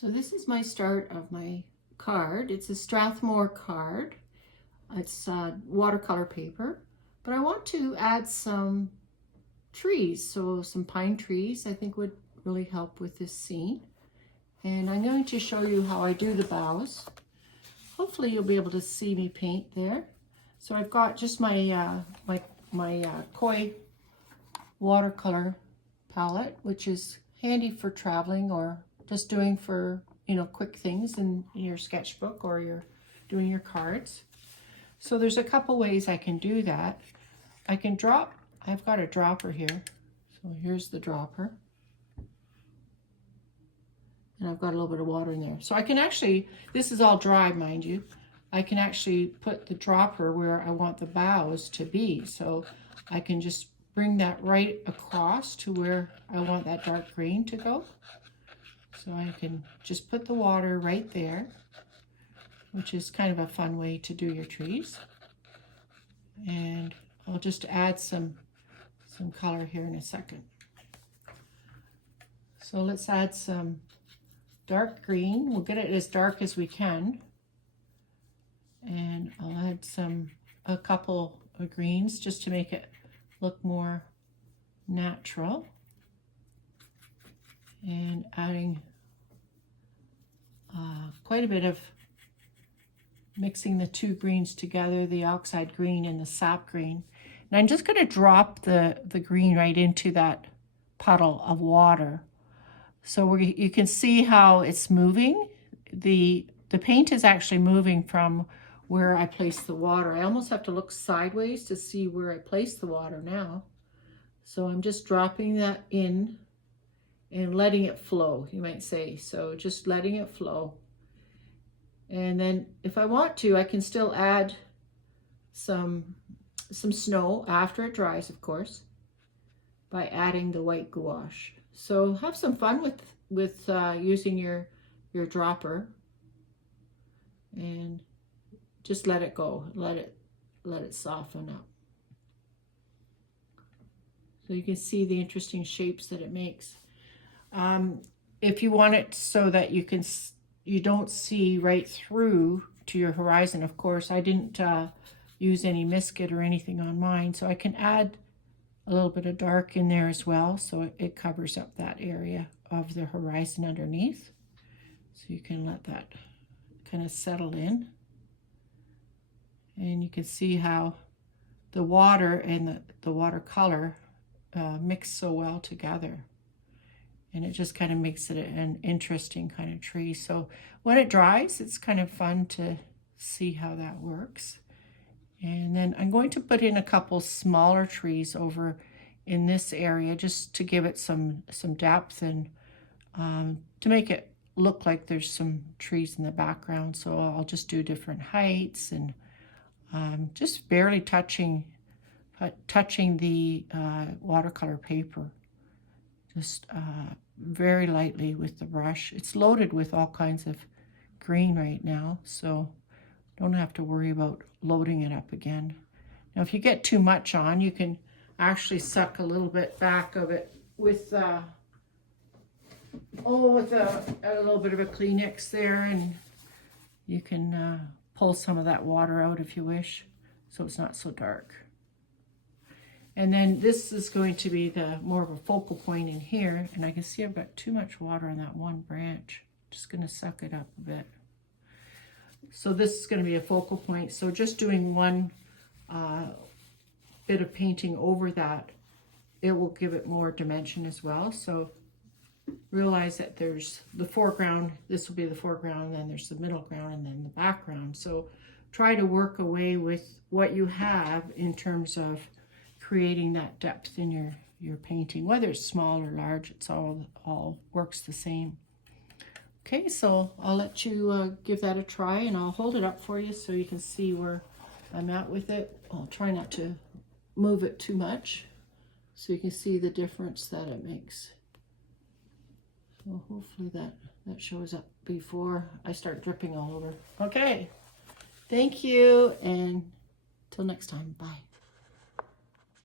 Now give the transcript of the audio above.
So this is my start of my card. It's a Strathmore card. It's watercolor paper, but I want to add some trees. So some pine trees I think would really help with this scene. And I'm going to show you how I do the boughs. Hopefully you'll be able to see me paint there. So I've got just my koi watercolor palette, which is handy for traveling or just doing for, you know, quick things in your sketchbook or you're doing your cards. So there's a couple ways I can do that. I can drop, I've got a dropper here. So here's the dropper. And I've got a little bit of water in there. So I can actually, this is all dry, mind you. I can actually put the dropper where I want the boughs to be. So I can just bring that right across to where I want that dark green to go. So I can just put the water right there, which is kind of a fun way to do your trees. And I'll just add some color here in a second. So let's add some dark green. We'll get it as dark as we can. And I'll add a couple of greens just to make it look more natural. And adding quite a bit of mixing the two greens together, the oxide green and the sap green. And I'm just going to drop the green right into that puddle of water. So you can see how it's moving. The paint is actually moving from where I place the water. I almost have to look sideways to see where I place the water now. So I'm just dropping that in and letting it flow, you might say. So just letting it flow. And then if I want to, I can still add some snow after it dries, of course, by adding the white gouache. So have some fun with using your dropper and just let it go. Let it soften up. So you can see the interesting shapes that it makes. If you want it so that you don't see right through to your horizon, of course, I didn't use any biscuit or anything on mine, so I can add a little bit of dark in there as well, so it covers up that area of the horizon underneath. So you can let that kind of settle in. And you can see how the water and the watercolor mix so well together. And it just kind of makes it an interesting kind of tree. So when it dries, it's kind of fun to see how that works. And then I'm going to put in a couple smaller trees over in this area just to give it some depth and to make it look like there's some trees in the background. So I'll just do different heights and just barely touching the watercolor paper. Just very lightly with the brush. It's loaded with all kinds of green right now, so don't have to worry about loading it up again. Now, if you get too much on, you can actually suck a little bit back of it with a little bit of a Kleenex there, and you can pull some of that water out if you wish, so it's not so dark. And then this is going to be more of a focal point in here. And I can see I've got too much water on that one branch. Just going to suck it up a bit. So this is going to be a focal point. So just doing one bit of painting over that, it will give it more dimension as well. So realize that there's the foreground. This will be the foreground, and then there's the middle ground, and then the background. So try to work away with what you have in terms of creating that depth in your painting, whether it's small or large. It's all works the same. Okay, so I'll let you give that a try, and I'll hold it up for you so you can see where I'm at with it. I'll try not to move it too much so you can see the difference that it makes. So hopefully that shows up before I start dripping all over. Okay, thank you, and till next time, bye.